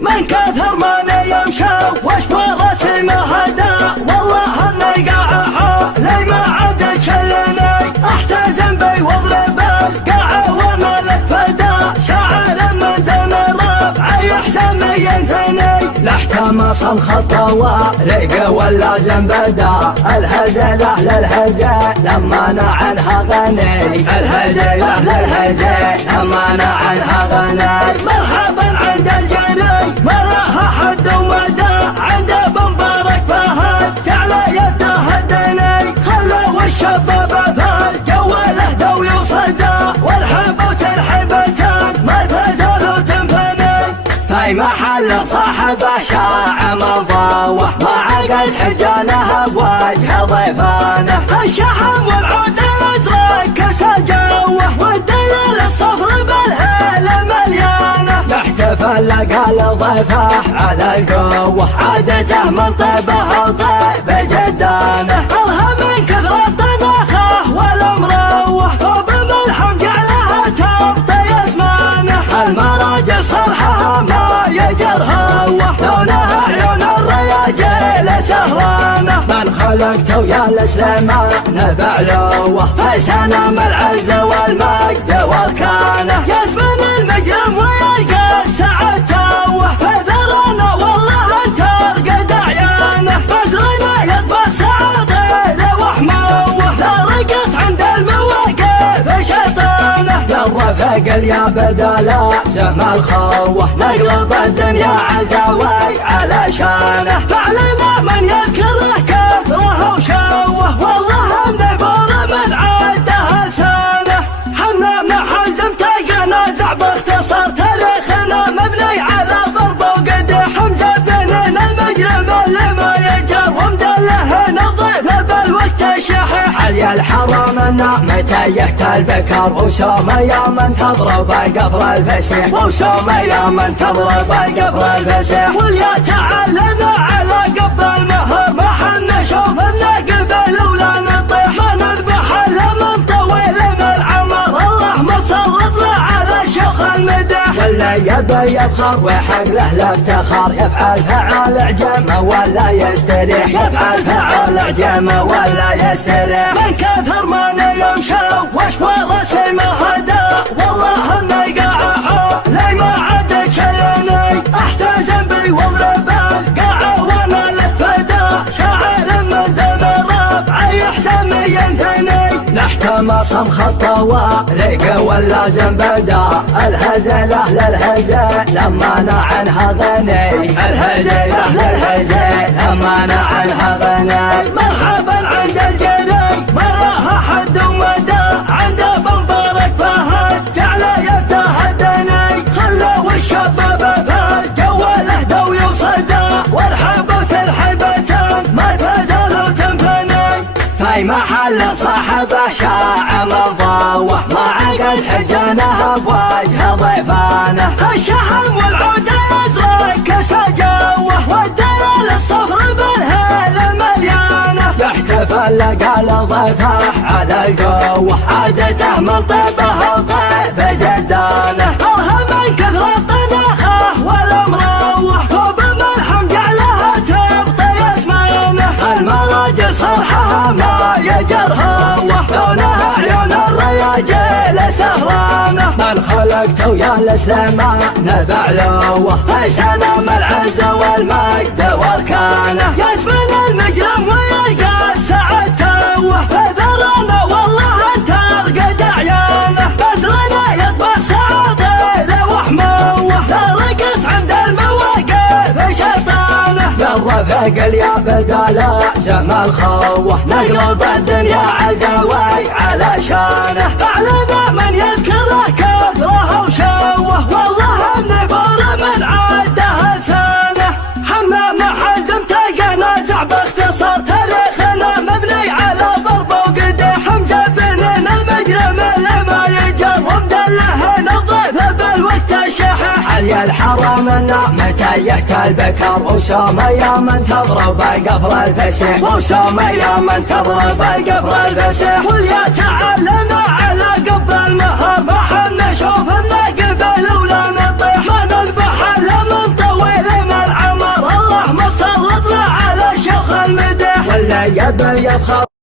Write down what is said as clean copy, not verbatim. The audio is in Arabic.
من كثر ما يمشى واشوى راسي ما هدى، والله اني قاعة لي ما عاد شلني، احتزم بي واضرب القاعة وملك فدا، شاعر من دون الربع يحزن ينثني، لاحتمص الخط وريق واللازم بدا، الهزله للهزه لما عنها غني، الهزله للهزه لما عنها غني، مرحبا عند الجني ما لها حد ومدى، عند بمبارك فهد جعل يده هدني، خلوا الشباب فالجو له ويصدى، والحبوت الحبتان ما تزالوا تنفني، في محل صاحبه شاع مضاوه، ما عقد حجانه بوجه ضيفانه، الشحم والعود الازرق كسى جوه، والدليل الصفر بالهيل مليانه، يحتفل لقى ضيفه على القوه، عادته من طيبه وطيب جدانه، الله من كثرة طبخه والمروه، ثوب ملحم جعلها تغطي ازمانه، المراجل صرحها ما يجر هوه، لونها عيون الرياجيل سهرانه، من خلقته يا السليمان بعلوه، في سنام العز والمجد واركانه، يزمن المجرم ويلقى السعد توه، في ذرنا والله انت ارقد عيانه، بزرنا يطبخ سعاطير وحموه، لا رقص عند المواقف شيطانه، للرفق يا بدلا زم الخوه، نقلب الدنيا عزاوي على شانه، فعلنا من يذكره كثره وشوه، والله النبور من عده لسانه، حنا من حزم تنازع باختصار، تاريخنا مبني على ضرب وقد حمزه بن المجرم اللي ما يجر، ومدله نضيف بالوقت الشحيح، علي الحرم متى يهتل بكر، وسومية من تضرب القفر الفسيح، وسومية من تضرب القفر الفسيح، واليا تعلنا على قب المهر، ما حنا نشوف النقبل ولا نطيح، ما نذبح الا من طويل من العمر، الله مسلط له على شيخ المدح، واللي يبي يفخر ويحق له الافتخار، يفعل فعال اعجام ولا يستريح، يفعل فعال اعجام ولا يستريح، من كثر ما يمشى واشوى راسي ما هدى، والله اني قاعة لي ما عاد شلني، احتزم بي واضرب القاعة وملك فدا، شاعر من دون الربع يحزن ينثني، لاحتمص خط وريق واللازم بدا، الهزله للهزه لما عنها غني، الهزله للهزه لما عنها غني، مرحبا عند الجني ما لها حد ومدى، عند بمبارك فهد جعل يده هدني، خلوا الشباب فالجو له ويصدى، والحبوت الحبتان ما تزالوا تنفني، في محل صاحبه شاع مضاوه، ما عقد حجانه بوجه ضيفانه، الشحم والعود الازرق كسى جوه، والدليل الصفر بالهيل مليانه، يحتفل لقى ضيفه على القوه، عادته من طيبه وطيب جدانه، الله من كثرة طبخه والمروه، ثوب ملحم جعلها تغطي ازمانه، المراجل صرحها ما يجر هوه، لونها عيون الرياجيل سهرانه، من خلقته يا السليمان بعلوه، في سنام العز والمجد واركانه، يزمن المجرم ويلقى السعد توه، في ذرنا والله انت ارقد عيانه، بزرنا يطبخ سعاطير وحموه، لا رقص عند المواقف شيطانه، للرفق يا بدلا زم الخوه، نقلب الدنيا عزاوي على شانه، فعلنا من يذكره كثره وشوه، والله النبور من عده لسانه، حنا من حزم تنازع باختصار، تاريخنا مبني على ضرب وقد حمزه بن المجرم اللي ما يجر، ومدله نضيف بالوقت الشحيح، علي الحرم متى يهتل بكر، وسومية من تضرب القفر الفسيح، وسومية من تضرب القفر الفسيح، واليا تعلنا على قب المهر، ما حنا نشوف النقبل ولا نطيح، ما نذبح الا من طويل يا بيا